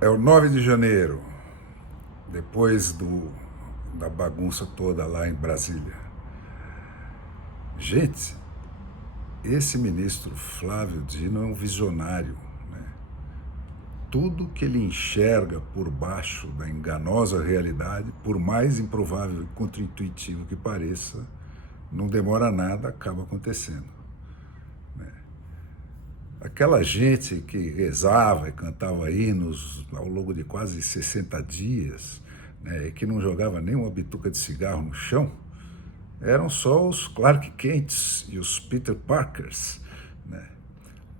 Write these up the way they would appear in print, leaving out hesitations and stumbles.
É o 9 de janeiro, depois da bagunça toda lá em Brasília. Gente, esse ministro Flávio Dino é um visionário. Tudo que ele enxerga por baixo da enganosa realidade, por mais improvável e contraintuitivo que pareça, não demora nada, acaba acontecendo. Aquela gente que rezava e cantava hinos ao longo de quase 60 dias, e que não jogava nem uma bituca de cigarro no chão, eram só os Clark Kents e os Peter Parkers.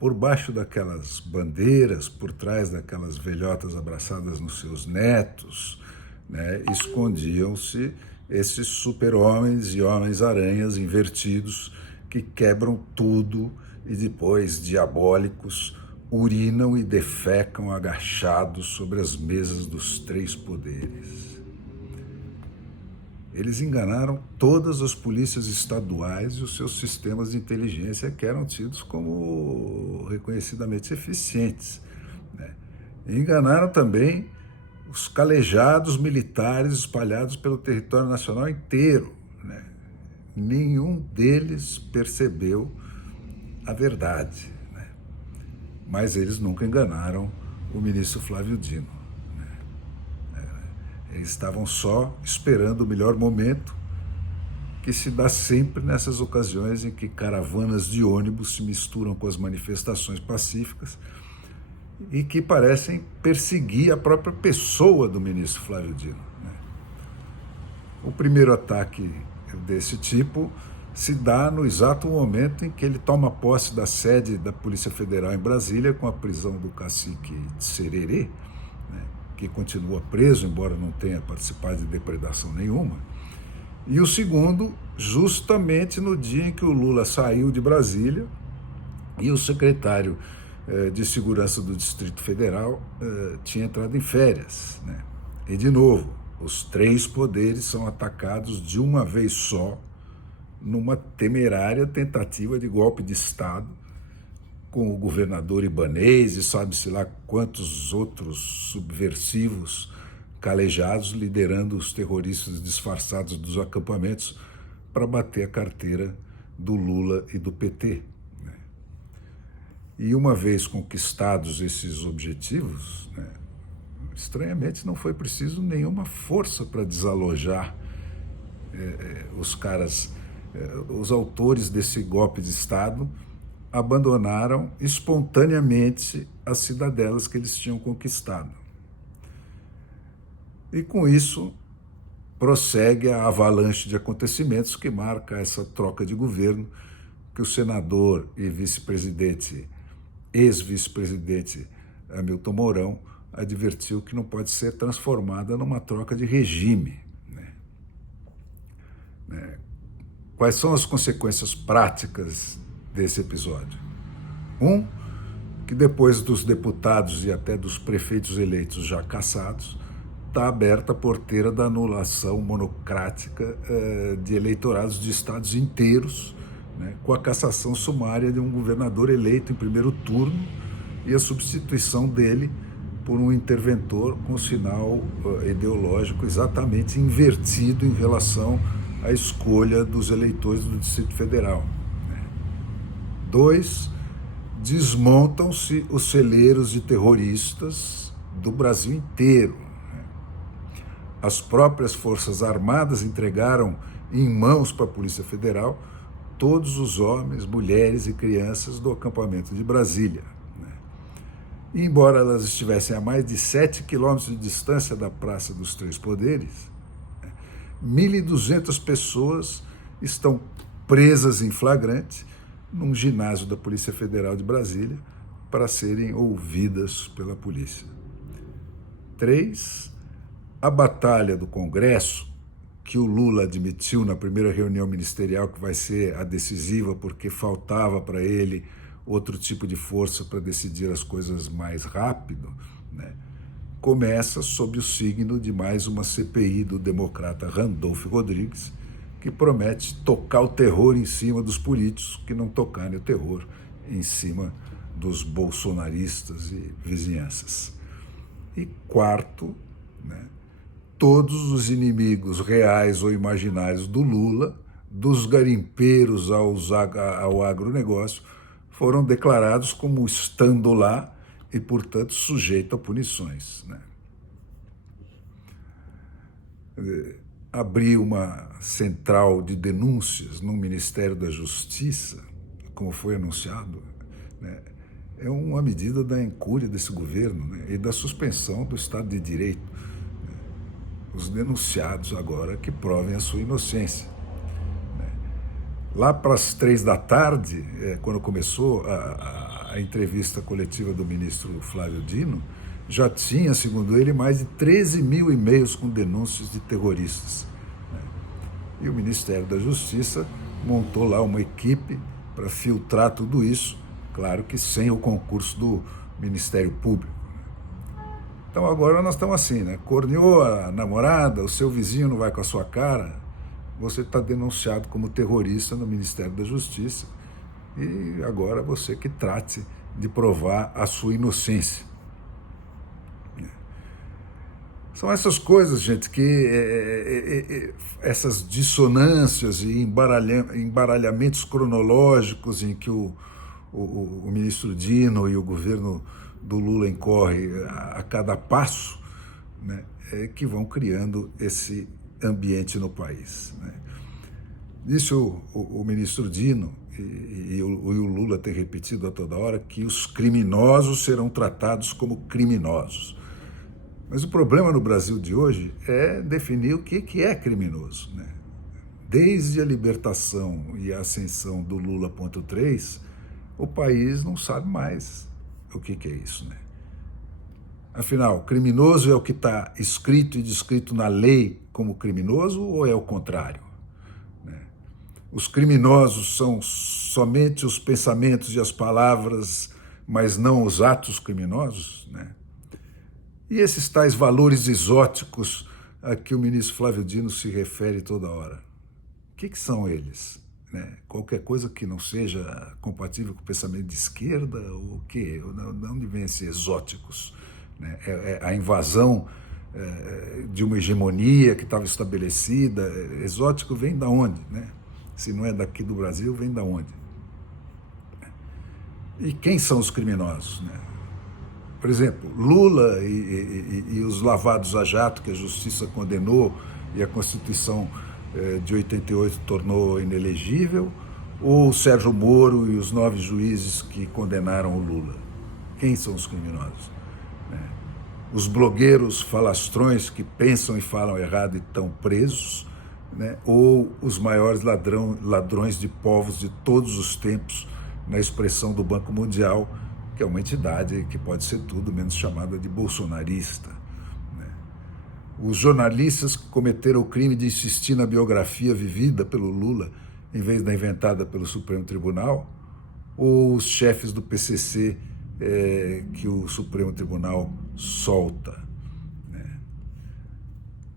Por baixo daquelas bandeiras, por trás daquelas velhotas abraçadas nos seus netos, escondiam-se esses super-homens e homens-aranhas invertidos que quebram tudo e depois, diabólicos, urinam e defecam agachados sobre as mesas dos três poderes. Eles enganaram todas as polícias estaduais e os seus sistemas de inteligência que eram tidos como reconhecidamente eficientes. E enganaram também os calejados militares espalhados pelo território nacional inteiro. Nenhum deles percebeu a verdade. Mas eles nunca enganaram o ministro Flávio Dino. Eles estavam só esperando o melhor momento, que se dá sempre nessas ocasiões em que caravanas de ônibus se misturam com as manifestações pacíficas e que parecem perseguir a própria pessoa do ministro Flávio Dino. O primeiro ataque desse tipo se dá no exato momento em que ele toma posse da sede da Polícia Federal em Brasília, com a prisão do cacique Sererê, que continua preso, embora não tenha participado de depredação nenhuma. E o segundo, justamente no dia em que o Lula saiu de Brasília e o secretário de Segurança do Distrito Federal tinha entrado em férias. E, de novo, os três poderes são atacados de uma vez só, numa temerária tentativa de golpe de Estado, com o governador Ibanez e sabe-se lá quantos outros subversivos calejados liderando os terroristas disfarçados dos acampamentos para bater a carteira do Lula e do PT. E uma vez conquistados esses objetivos, estranhamente não foi preciso nenhuma força para desalojar os caras, os autores desse golpe de Estado abandonaram espontaneamente as cidadelas que eles tinham conquistado. E com isso prossegue a avalanche de acontecimentos que marca essa troca de governo, que o senador e vice-presidente, ex-vice-presidente Hamilton Mourão advertiu que não pode ser transformada numa troca de regime. Quais são as consequências práticas desse episódio? Que depois dos deputados e até dos prefeitos eleitos já cassados, está aberta a porteira da anulação monocrática de eleitorados de estados inteiros, com a cassação sumária de um governador eleito em primeiro turno e a substituição dele por um interventor com sinal ideológico exatamente invertido em relação à escolha dos eleitores do Distrito Federal. 2, desmontam-se os celeiros de terroristas do Brasil inteiro. As próprias Forças Armadas entregaram em mãos para a Polícia Federal todos os homens, mulheres e crianças do acampamento de Brasília. E embora elas estivessem a mais de 7 quilômetros de distância da Praça dos Três Poderes, 1.200 pessoas estão presas em flagrante num ginásio da Polícia Federal de Brasília para serem ouvidas pela polícia. 3, a batalha do Congresso, que o Lula admitiu na primeira reunião ministerial que vai ser a decisiva porque faltava para ele outro tipo de força para decidir as coisas mais rápido, começa sob o signo de mais uma CPI do democrata Randolph Rodrigues, que promete tocar o terror em cima dos políticos que não tocarem o terror em cima dos bolsonaristas e vizinhanças. E quarto, né, todos os inimigos reais ou imaginários do Lula, dos garimpeiros ao agronegócio, foram declarados como estando lá e, portanto, sujeito a punições, né? Abrir uma central de denúncias no Ministério da Justiça, como foi anunciado, né, é uma medida da incúria desse governo, né, e da suspensão do Estado de Direito. Os denunciados agora que provem a sua inocência. Lá para as 3 da tarde, quando começou a entrevista coletiva do ministro Flávio Dino, já tinha, segundo ele, mais de 13 mil e-mails com denúncias de terroristas. E o Ministério da Justiça montou lá uma equipe para filtrar tudo isso, claro que sem o concurso do Ministério Público. Então agora nós estamos assim, né? Corneou a namorada, o seu vizinho não vai com a sua cara, você está denunciado como terrorista no Ministério da Justiça e agora você que trate de provar a sua inocência. São essas coisas, gente, que essas dissonâncias e embaralhamentos cronológicos em que o ministro Dino e o governo do Lula incorre a cada passo, né, que vão criando esse ambiente no país, né. Isso o ministro Dino e o Lula tem repetido a toda hora que os criminosos serão tratados como criminosos. Mas o problema no Brasil de hoje é definir o que é criminoso, né? Desde a libertação e a ascensão do Lula.3, o país não sabe mais o que é isso, né? Afinal, criminoso é o que está escrito e descrito na lei como criminoso ou é o contrário? Os criminosos são somente os pensamentos e as palavras, mas não os atos criminosos, né? E esses tais valores exóticos a que o ministro Flávio Dino se refere toda hora, o que são eles? Né? Qualquer coisa que não seja compatível com o pensamento de esquerda, ou o quê? De onde vêm esses exóticos? Né? A invasão de uma hegemonia que estava estabelecida. Exótico vem da onde? Né? Se não é daqui do Brasil, vem da onde? E quem são os criminosos? Né? Por exemplo, Lula e os lavados a jato que a justiça condenou e a Constituição de 88 tornou inelegível, ou Sérgio Moro e os 9 juízes que condenaram o Lula? Quem são os criminosos? Os blogueiros falastrões que pensam e falam errado e estão presos, né? Ou os maiores ladrões de povos de todos os tempos, na expressão do Banco Mundial, que é uma entidade que pode ser tudo menos chamada de bolsonarista. Né? Os jornalistas que cometeram o crime de insistir na biografia vivida pelo Lula, em vez da inventada pelo Supremo Tribunal, ou os chefes do PCC que o Supremo Tribunal solta. Né?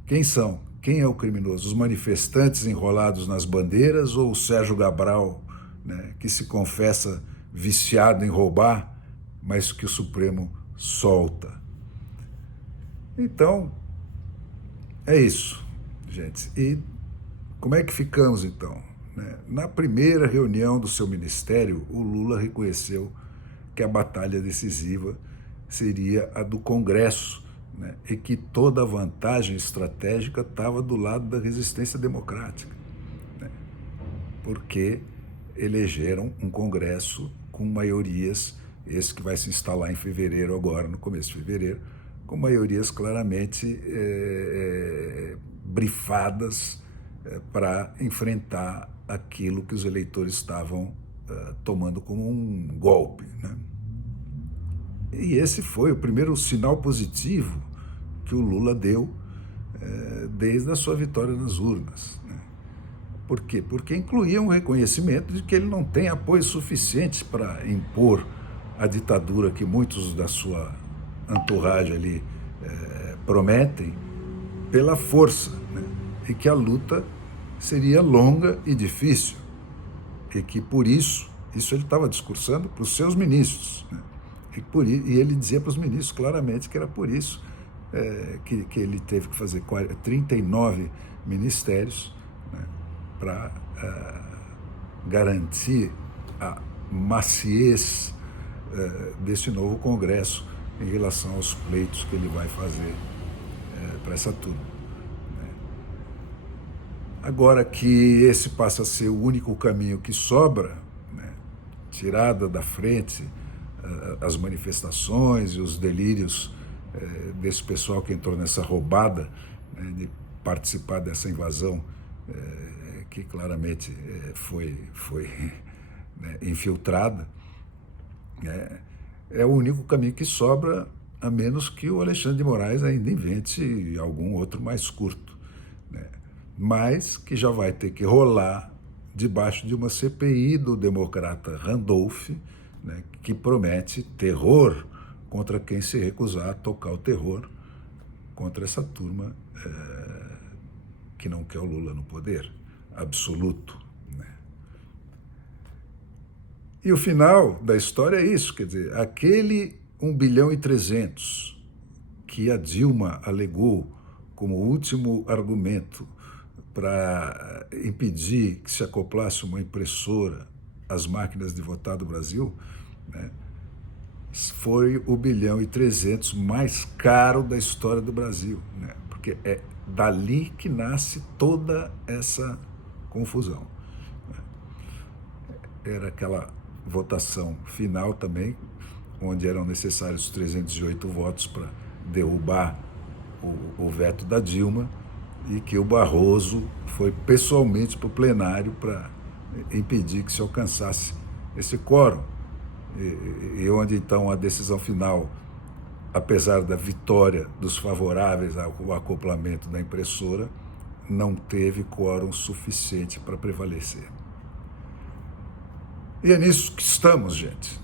Quem são? Quem é o criminoso? Os manifestantes enrolados nas bandeiras ou o Sérgio Cabral, né, que se confessa viciado em roubar, mas que o Supremo solta? Então, é isso, gente. E como é que ficamos, então? Na primeira reunião do seu ministério, o Lula reconheceu que a batalha decisiva seria a do Congresso, né, e que toda a vantagem estratégica estava do lado da resistência democrática, né, porque elegeram um Congresso com maiorias, esse que vai se instalar em fevereiro agora, no começo de fevereiro, com maiorias claramente brifadas para enfrentar aquilo que os eleitores estavam tomando como um golpe, né? E esse foi o primeiro sinal positivo que o Lula deu desde a sua vitória nas urnas, né? Por quê? Porque incluía um reconhecimento de que ele não tem apoio suficiente para impor a ditadura que muitos da sua entourage ali prometem pela força, né? E que a luta seria longa e difícil, e que por isso ele estava discursando para os seus ministros, né? E ele dizia para os ministros claramente que era por isso que ele teve que fazer 39 ministérios, né, para garantir a maciez desse novo Congresso em relação aos pleitos que ele vai fazer para essa turma. Agora que esse passa a ser o único caminho que sobra, né, tirada da frente as manifestações e os delírios desse pessoal que entrou nessa roubada, né, de participar dessa invasão que claramente foi né, infiltrada, é o único caminho que sobra, a menos que o Alexandre de Moraes ainda invente algum outro mais curto, né, mas que já vai ter que rolar debaixo de uma CPI do democrata Randolph, né, que promete terror contra quem se recusar a tocar o terror contra essa turma que não quer o Lula no poder absoluto, né? E o final da história é isso, quer dizer, aquele 1 bilhão e 300 que a Dilma alegou como último argumento para impedir que se acoplasse uma impressora às máquinas de votar do Brasil, né, foi o 1 bilhão e 300 mais caro da história do Brasil, né, porque é dali que nasce toda essa confusão. Era aquela votação final também, onde eram necessários 308 votos para derrubar o veto da Dilma, e que o Barroso foi pessoalmente para o plenário para impedir que se alcançasse esse quórum, e onde então a decisão final, apesar da vitória dos favoráveis ao acoplamento da impressora, não teve quórum suficiente para prevalecer. E é nisso que estamos, gente.